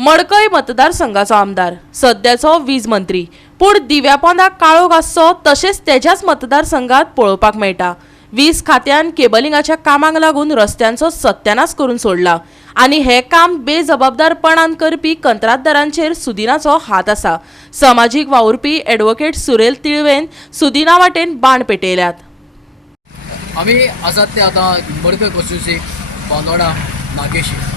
मडकय मतदारसंघाचो आमदार, सध्याचो वीज मंत्री, पूण दिव्या पोंदाक काळोख आसचो तशेंच तेज्याच मतदारसंघात पळोवपाक मेळटा। वीज खात्यान केबलिंगाच्या कामाक लागून रस्त्यांचो सत्यानाश करून सोडला आनी हे काम बेजबाबदारपणान करपी कंत्राटदारांचेर सुदिनाचो हात आसा। समाजीक वावुरपी एडवोकेट सुरेल तिळवेन सुदिना वाटेन बाण पेटयल्यात। आम्ही आसात ते आता मडकय कॉन्स्टिट्युन्सी बांदोडा नागेशी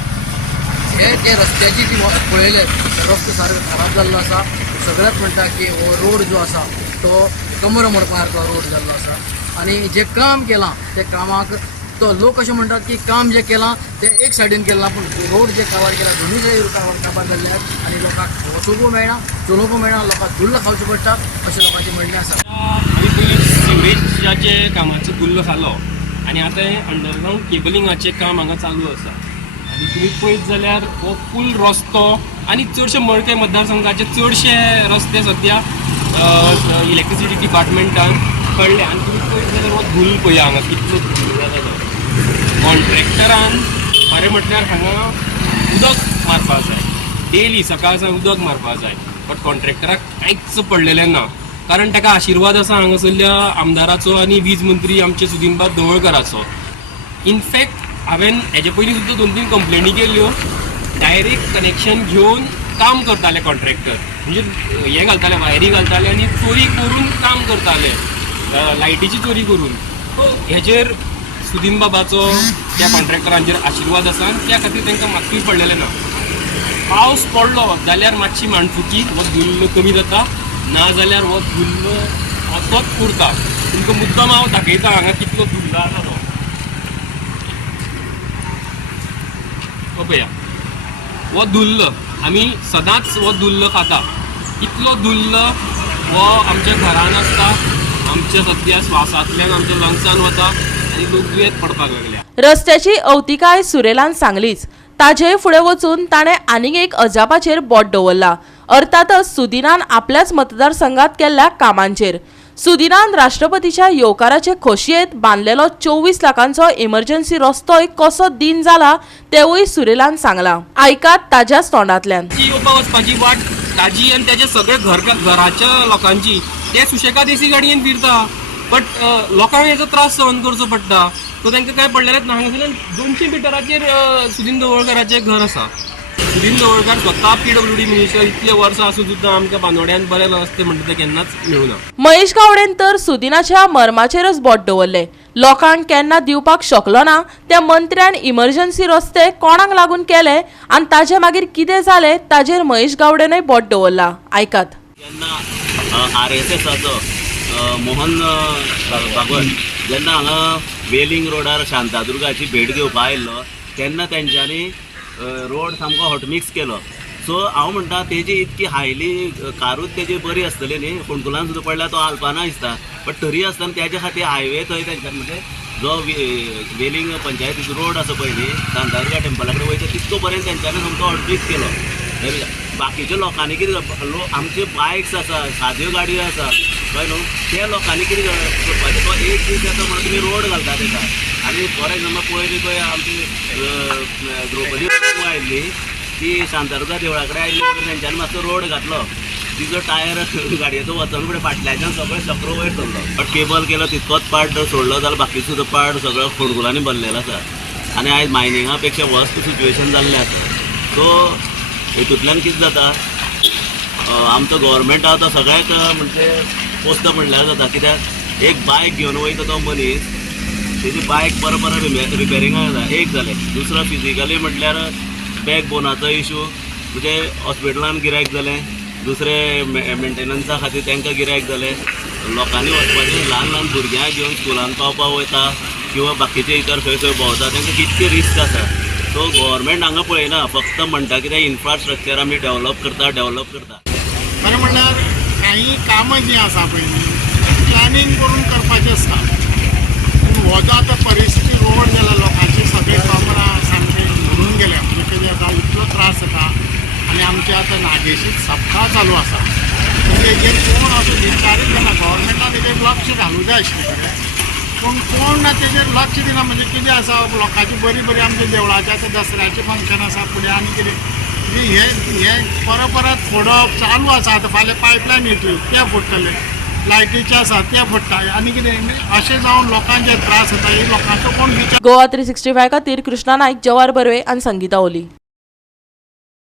हे जे रस्त्याची जी पळयले रस्तो सारको खराब जाल्लो आसा। सगळ्यात म्हणटा की हो रोड जो आसा तो कमर मोडपासारको रोड जाल्लो आसा आनी जे काम केलां ते कामाक तो लोक अशें म्हणटात की काम जे केलां ते एक सायडीन केलां पूण रोड जे कवर केला दोनूय सायडीन काबार जाल्ल्यात आनी लोकांक वचूंकूय मेळना चलोवंकूय मेळना लोकांक धुल्ल खावचें पडटा अशें लोकांचें म्हणणें आसा। आमी पयलीं सिवरेजाचे कामाचो गुल्ल खालो आनी आतां हें अंडरग्रावंड केबलिंगाचें काम हांगा चालू आसा आनी तुमी पळयत जाल्यार हो फूल रस्तो आनी चडशे मडकय मतदारसंघाचे चडशे रस्ते सद्या इलेक्ट्रिसिटी डिपार्टमेंटान कळ्ळे आनी तुमी पळयत जाल्यार हो धूल पळया हांगा कितलो धूल जाला तो। कॉन्ट्रॅक्टरान खरें म्हटल्यार हांगा उदक मारपाक जाय, डेली सकाळ सावन उदक मारपाक जाय, बट कॉन्ट्रॅक्टराक कांयच पडलेलें ना कारण ताका आशिर्वाद आसा हांगासरल्या आमदाराचो आनी वीज मंत्री आमचे सुदीनबाब ढवळकराचो। इनफॅक्ट हांवें हेजे पयलीं सुद्दां 2-3 कंप्लेनी केल्ल्यो, डायरेक्ट कनेक्शन घेवन काम करताले कॉन्ट्रॅक्टर, म्हणजे हे घालताले वायरी घालताले आनी चोरी करून काम करताले, लायटीची चोरी करून। सो हेजेर सुदीनबाबाचो त्या कॉन्ट्रॅक्टरांचेर आशिर्वाद आसा आनी त्या खातीर तांकां मात्तूय पडलेलें ना। पावस पडलो जाल्यार मातशी माणसुकी हो धुल्ल कमी जाता, ना जाल्यार हो धुल्ल असोच उरता। तुमकां मुद्दम हांव दाखयता हांगा कितलो धुल्ल आसा तो। पळया हो धुल्ल आमी सदांच हो धुल्ल खाता, इतलो धुल्ल हो आमच्या घरान आसता, आमच्या सद्या स्वासांतल्यान आमच्या लंग्सान वता आनी लोक दुयेंत पडपाक लागल्या। रस्त्याची अवतिकाय सुरेलान सांगलीच, ताजे फुडें वचून ताणें आनीक एक अजापाचेर बोट दवरला, अर्थातच सुदिनान आपल्याच मतदारसंघात केल्ल्या कामांचेर। सुदिनान राष्ट्रपतीच्या येवकाराचे खोशयेंत बांदलेलो 24 लाखांचो इमर्जन्सी रस्तोय कसो दिन जाला तेवूय सुरेलान सांगला। आयकात ताज्याच तोंडांतल्यान। येवपा वचपाची वाट ताजी आनी तेजे सगळे घराच्या लोकांची, ते सुशेगाद एसी गाडयेन फिरता, बट लोकांक हेजो त्रास सहन करचो पडटा। सो तांकां काय पडलेलेच ना। हांगासरल्यान 200 मिटराचेर सुदीन ढवळकराचें घर आसा। सुदीन ढवळकर स्वता PWD मिनिस्टर इतले वर्सां आसूं सुद्दां आमकां बांदोड्यान बरे रस्ते म्हणटा ते केन्नाच मेळूना। महेश गावडेन तर सुदिनाच्या मर्माचेरच बोट दवरले। लोकांक केन्ना दिवपाक शकलो ना त्या मंत्र्यान इमर्जन्सी रस्ते कोणाक लागून केले आनी ताजे मागीर कितें जालें ताजेर महेश गावडेनय बोट दवरला। आयकात। जेन्ना RSSाचो मोहन भागवत जेन्ना हांगा वेलिंग रोडार शांतादुर्गाची भेट घेवपाक आयिल्लो तेन्ना तेंच्यांनी रोड सामको हॉटमिक्स केलो। सो हांव म्हणटा तेजी इतकी हायली कारूच तेजी बरी आसतली न्ही, फोंडकुलान सुद्दां पडल्यार तो आल्पाना दिसता, बट तरी आसतना तेज्या खातीर हायवे थंय तेंच्यान म्हणजे जो वेलिंग पंचायतीचो रोड आसा पळय न्ही शांतादुर्गा टेंपला कडेन वयता तितको पर्यंत तेंच्यांनी सामको हॉटमिक्स केलो। बाकीच्या लोकांनी कितें आमचे बायक्स आसा, साद्यो गाडयो आसा कळ्ळें न्हू, त्या लोकांनी कितें करपाचें तो एक दीस येता म्हणून तुमी रोड घालता तेका। आनी फॉर एग्जाम्पल पळयली पळय आमची द्रौपदी मुर्मू आयिल्ली ती शांतादुर्गा देवळा कडेन आयिल्ली म्हणून तेंच्यांनी मातसो रोड घातलो, तिजो टायर गाडयेचो वचून फुडें फाटल्याच्यान सगळें चक्र वयर सरलो, बट केबल केलो तितकोच पार्ट सोडलो जाल्यार बाकी सुद्दां पार्ट सगळो फोंडकुलांनी भरलेलो आसा आनी आयज मायनिंगा पेक्षा वर्स्ट सिच्युएशन जाल्लें आसा। सो हेतूंतल्यान कितें जाता आमचो गव्हर्मेंट आसा तो सगळ्याक म्हणजे पोस्त म्हणल्यार जाता, कित्याक एक बायक घेवन वयता तो मनीस तेजी बायक बरोबर रिपेरिंगाक जाता एक जालें, दुसरो फिजिकली म्हटल्यार बॅक बोनाचो इशू म्हणजे हॉस्पिटलान गिरायक जालें, दुसरे मेंटेनन्सा खातीर तांकां गिरायक जालें, लोकांनी वचपाचें ल्हान ल्हान भुरग्यांक घेवन स्कुलान पावपाक वयता किंवा बाकीचे इतर खंय खंय भोंवता तांकां कितके रिस्क आसा। सो गव्हर्मेंट हांगा पळयना, फक्त म्हणटा कितें इन्फ्रास्ट्रक्चर आमी डेवलप करता। खरें म्हणल्यार काही कामां जीं आसा पळय न्ही प्लॅनिंग करून करपाचें आसता, पूण हो जो आतां परिस्थिती रोड जाला लोकांची सगळे कमरां सामके भरून गेल्या, म्हणजे कितें जाता इतलो त्रास जाता आनी आमचे आतां नागेशीत सप्ताह चालू आसा, हेजेर कोण असो विचारीत जायना। गव्हर्मेंटान हेजेर लक्ष घालूंक जाय आशिल्लें खरें, पूण कोण तेजेर लक्ष दिना। म्हणजे कितें आसा लोकांची बरी बरी आमच्या देवळाच्या आतां दसऱ्याचें फंक्शन आसा, फुडें आनी कितें हे परत फोडप चालू आसा आतां फाल्यां पायपलायन येतली ते फोडटले लायटीचे आसा ते फोडटा आनी कितें अशें जावन लोकांचे त्रास जाता हे लोकांचो कोण विचार गोवा 365 खातीर कृष्णा नाईक, जवाहर बर्वे आनी संगीता ओली.